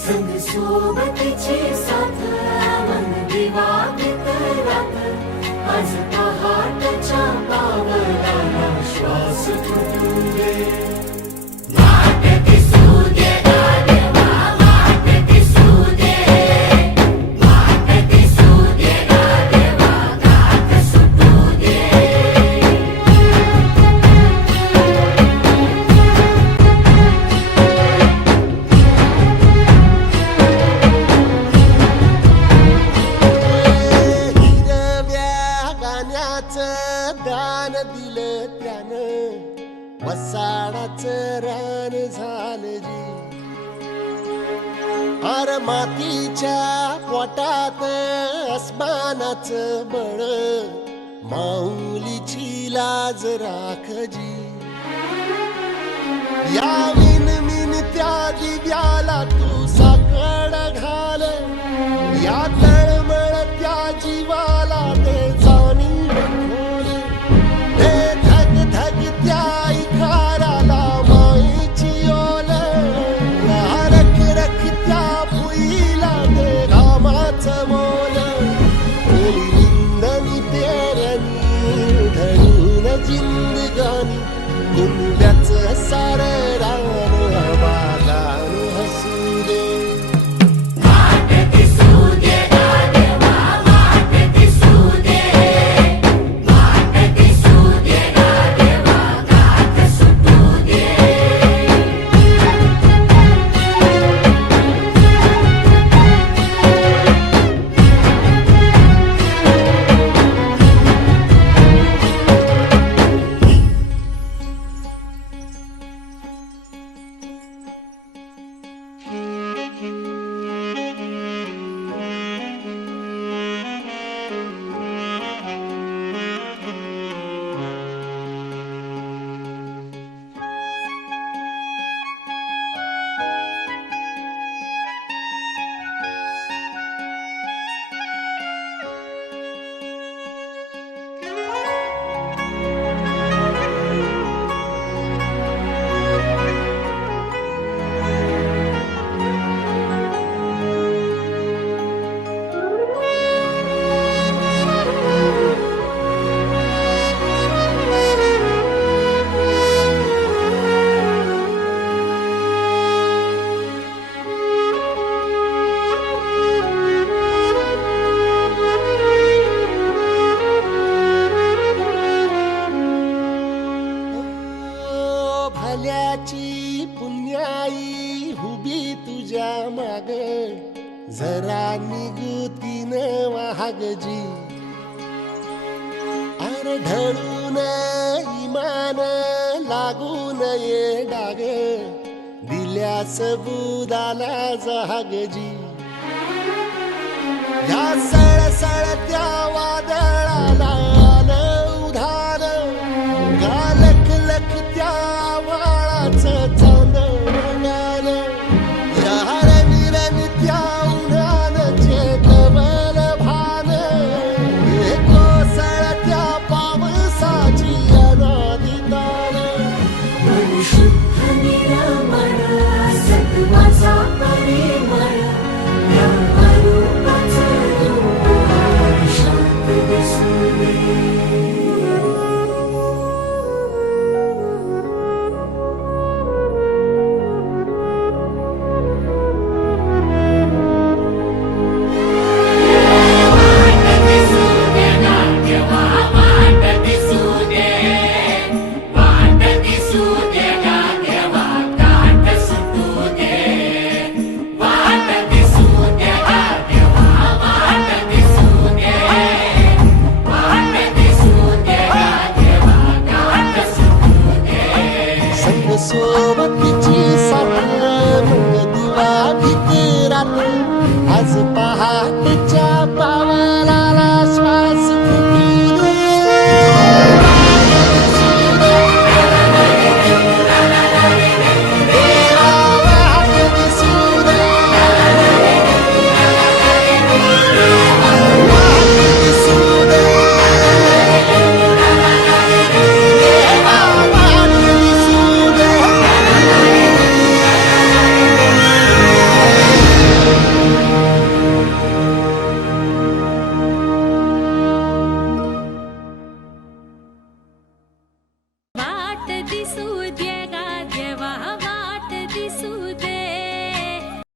संग सोबतीची साथ मन दिवाळीत रात आज पहाटच्या पावलाला श्वास फुटू दे वाट दिसू दे गाढवा वाट दिसू दे वाट दिसू दे गाढवा गाठ सुटू दे दान दिलं त्यानं वसाडाचं रान झालं जी अर मातीच्या पोटात अस्मानाचं बळ माऊलीची लाज राख जी या विन त्या दिव्याला तू साकड घाल या तळमळ त्या जीवाला ते जाणीव खोल ते धग धग त्या इकाराला माईची ओल रख रख त्या भुईला ते रामाचं मोल ओली निंदनी पेरणी धरून जिंदगानी कुंब्याचं सारं रान बागान हसू दे वाट दिसू दे गाढवा वाट दिसू दे वाट दिसू दे गाढवा गाठ सुटू दे भल्याची पुण्याई हुबी तुझ्या माग जरा निगुतीन वाहगजी अरे ढळून इमान लागून ये डाग दिल्या सबुदाला जहागजी या सळसळत्या वादळाला आलं उधार गालख लख त्या वाळाचं चांदण गाल या रविरवी त्या उन्हानं चेतवल भान हे कोसळत्या पावसाची अनादी तान मन शुद्ध निरामळ सत्वाचा परिमळ या अरूपाचं रूप शांत दिसू दे सोबतीची साथ मग दिवा भीत रात आज पहाटेच्या